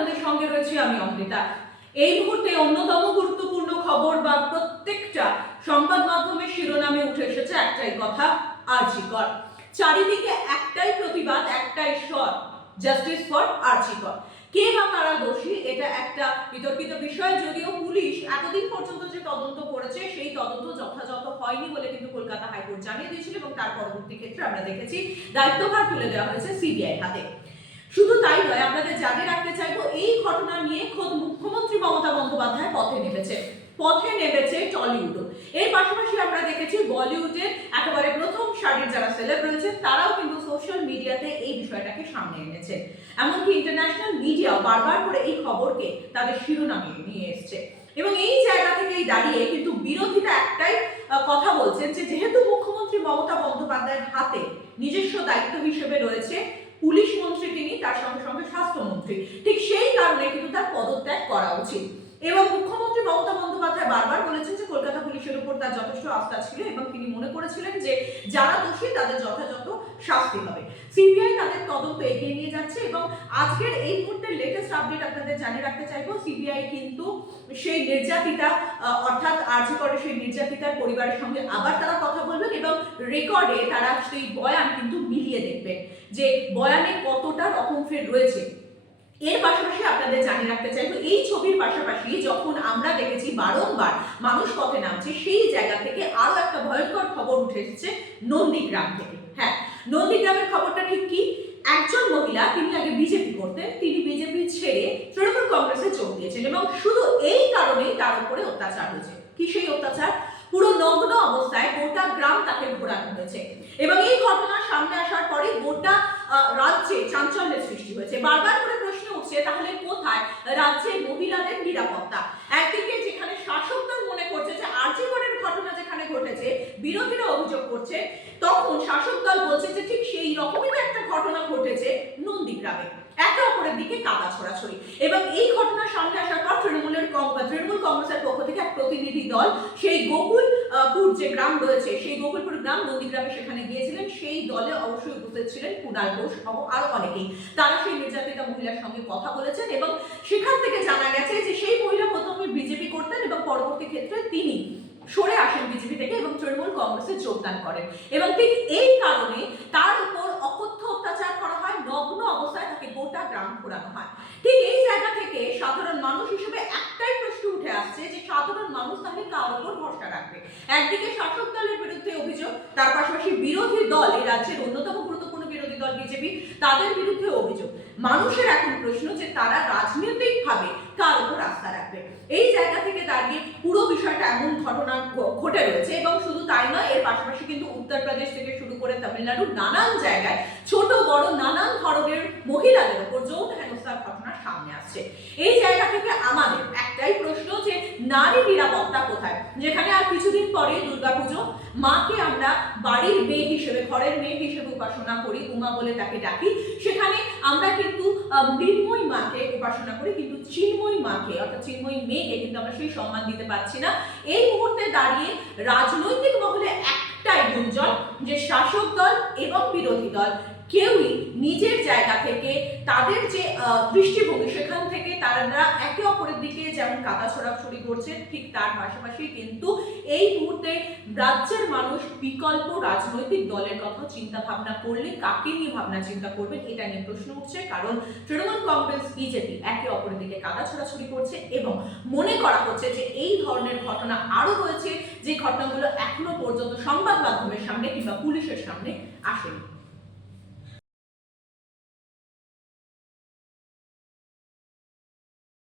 আপনাদের সঙ্গে রয়েছে আমি অমৃতা। এই মুহূর্তে অন্যতম গুরুত্বপূর্ণ খবর বা প্রত্যেকটা সংবাদ মাধ্যমের শিরোনামে উঠে এসেছে একটাই কথা, আর্জিকর। চারিদিকে একটাই প্রতিবাদ, একটাই স্বর জাস্টিস ফর আর্জিকর। কে বা কারা দোষী, এটা একটা বিতর্কিত বিষয়, যদিও পুলিশ এতদিন পর্যন্ত যে তদন্ত করেছে, সেই তদন্ত যথাযথ হয়নি বলে কিন্তু কলকাতা হাইকোর্ট জানিয়ে দিয়েছিল এবং তার পরবর্তী ক্ষেত্রে আমরা দেখেছি, দায়িত্বভার তুলে দেওয়া হয়েছে সিবিআই হাতে। শুধু তাই নয়, আপনাদের জানিয়ে রাখতে চাইব, এই ঘটনা নিয়ে খোদ মুখ্যমন্ত্রী মমতা বন্দ্যোপাধ্যায় পথে নেমেছে। পথে নেমেছে টলিউডও এর পাশাপাশি আমরা দেখেছি বলিউডের একেবারে প্রথম সারির যারা সেলেব রয়েছে, তারাও কিন্তু সোশ্যাল মিডিয়াতে এই বিষয়টাকে সামনে এনেছে। এমনকি ইন্টারন্যাশনাল মিডিয়াও বারবার করে এই খবরকে তাদের শিরোনামে নিয়ে এসছে। এবং এই জায়গা থেকেই দাঁড়িয়ে কিন্তু বিরোধীরা একটাই কথা বলছেন যে, যেহেতু মুখ্যমন্ত্রী মমতা বন্দ্যোপাধ্যায়ের হাতে নিজস্ব দায়িত্ব হিসেবে রয়েছে পুলিশ মন্ত্রী তিনি তার সঙ্গে সঙ্গে স্বাস্থ্যমন্ত্রী ঠিক সেই কারণে কিন্তু তার পদত্যাগ করা উচিত। এবং মুখ্যমন্ত্রী মমতা বন্দ্যোপাধ্যায় বারবার বলেছেন যে কলকাতা পুলিশের উপর তার যথেষ্ট আস্থা ছিল এবং তিনি মনে করেছিলেন যে যারা দোষী তাদের যথাযথ শাস্তি হবে। সিবিআই তাদের তদন্ত এগিয়ে নিয়ে যাচ্ছে এবং আজকের এই মুহূর্তের লেটেস্ট আপডেট আপনাদের জানিয়ে রাখতে চাইব, সিবিআই কিন্তু সেই নির্যাতিতা অর্থাৎ আর্জি করে সেই নির্যাতিতার পরিবারের সঙ্গে আবার তারা কথা বলবেন এবং রেকর্ডে তারা সেই বয়ান কিন্তু মিলিয়ে দেখবেন যে বয়ানে কতটা রকম ফের রয়েছে। এর পাশাপাশি আপনাদের জানিয়ে রাখতে চাইব, এই ছবির পাশাপাশি যখন আমরা দেখেছি বারংবার মানুষ পথে নামছে, সেই জায়গা থেকে আরও একটা ভয়ঙ্কর খবর উঠে এসেছে নন্দীগ্রাম থেকে। হ্যাঁ নন্দীগ্রামের খবরটা ঠিক কি? একজন মহিলা, তিনি আগে বিজেপি করতেন, তিনি বিজেপি ছেড়ে তৃণমূল কংগ্রেসে যোগ দিয়েছেন এবং শুধু এই কারণেই তার উপরে অত্যাচার হয়েছে। কি সেই অত্যাচার? পুরো নগ্ন অবস্থায় গোটা গ্রাম তাকে ঘোরানো হয়েছে এবং এই ঘটনা সামনে আসার পরে গোটা রাজ্যে চাঞ্চল্যের সৃষ্টি হয়েছে। বারবার করে প্রশ্ন তাহলে কোথায়? রাজ্যে মহিলাদের নিরাপত্তা। একদিকে যেখানে শাসক দল মনে করছে যে আর্যিকরের ঘটনা যেখানে ঘটেছে, বিরোধীরা অভিযোগ করছে, তখন শাসক দল বলছে যে ঠিক সেই রকমই একটা ঘটনা ঘটেছে নন্দীগ্রামে। একে অপরের দিকে কাদা ছড়াছড়ি। এবং এই ঘটনা সামনে আসার পর তৃণমূলের কং- তৃণমূল কংগ্রেসের পক্ষ থেকে এক প্রতিনিধি দল, সেই গোকুলপুর যে গ্রাম রয়েছে, সেই গোকুলপুর গ্রাম নন্দীগ্রামে সেখানে গিয়েছিলেন। সেই দলে অবশ্যই উপস্থিত ছিলেন কুণাল ঘোষ সহ আরও অনেকেই। তারা সেই নির্যাতিতা মহিলার সঙ্গে কথা বলেছেন এবং সেখান থেকে জানা গেছে যে সেই মহিলা প্রথমে বিজেপি করতেন এবং পরবর্তী ক্ষেত্রে তিনি সরে আসেন বিজেপি থেকে এবং তৃণমূল কংগ্রেসে যোগদান করেন। এবং ঠিক এই কারণে তার উপর অকথ্য অত্যাচার করা হয় নগ্ন অবস্থায় তাকে গোটা গ্রাম ঘোরানো হয় ঠিক এই জায়গা থেকে সাধারণ মানুষ হিসেবে একটাই প্রশ্ন উঠে আসছে যে সাধারণ মানুষ তাহলে কার উপর ভরসা রাখবে? একদিকে শাসক দলের বিরুদ্ধে অভিযোগ, তার পাশাপাশি বিরোধী দল, এই রাজ্যের অন্যতম গুরুত্বপূর্ণ বিরোধী দল বিজেপি, তাদের বিরুদ্ধে অভিযোগ। মানুষের এখন প্রশ্ন যে তারা রাজনৈতিকভাবে কার উপর আস্থা রাখবে? এই জায়গা থেকে দাঁড়িয়ে পুরো বিষয়টা এমন ঘটনা ঘটে রয়েছে এবং শুধু তাই নয়, এর পাশাপাশি কিন্তু উত্তরপ্রদেশ থেকে শুরু করে তামিলনাড়ুর নানান জায়গায় ছোট, বড়, নানান ধরনের মহিলাদের উপর যৌন হেনস্থার ঘটনা সামনে আসছে। এই জায়গা থেকে আমাদের একটাই প্রশ্ন যে নারী নিরাপত্তা কোথায়? যেখানে আর কিছুদিন পরে দুর্গাপুজো। মাকে আমরা বাড়ির মেয়ে হিসেবে, ঘরের মেয়ে হিসেবে উপাসনা করি, উমা বলে তাকে ডাকি। সেখানে আমরা কিন্তু মৃন্ময়ী মাকে উপাসনা করি, কিন্তু চিন্ময়ী মাকে, অর্থাৎ চিন্ময়ী মেয়েকে কিন্তু আমরা সেই সম্মান দিতে পারছি না। এই মুহূর্তে দাঁড়িয়ে রাজনৈতিক মহলে একটাই গুঞ্জন, যে শাসক দল এবং বিরোধী দল কেউই নিজের জায়গা থেকে তাদের যে দৃষ্টিভঙ্গি, সেখান থেকে তারা একে অপরের দিকে যেমন কাদা ছড়াছড়ি করছে, ঠিক তার পাশাপাশি কিন্তু এই মুহূর্তে রাজ্যের মানুষ বিকল্প রাজনৈতিক দলের কথা চিন্তা ভাবনা করলে কাকে নিয়ে ভাবনা চিন্তা করবেন এটা নিয়ে প্রশ্ন উঠছে, কারণ তৃণমূল কংগ্রেস, বিজেপি একে অপরের দিকে কাদা ছড়াছড়ি করছে এবং মনে করা হচ্ছে যে এই ধরনের ঘটনা আরও রয়েছে যে ঘটনাগুলো এখনও পর্যন্ত সংবাদ মাধ্যমের সামনে কিংবা পুলিশের সামনে আসেনি।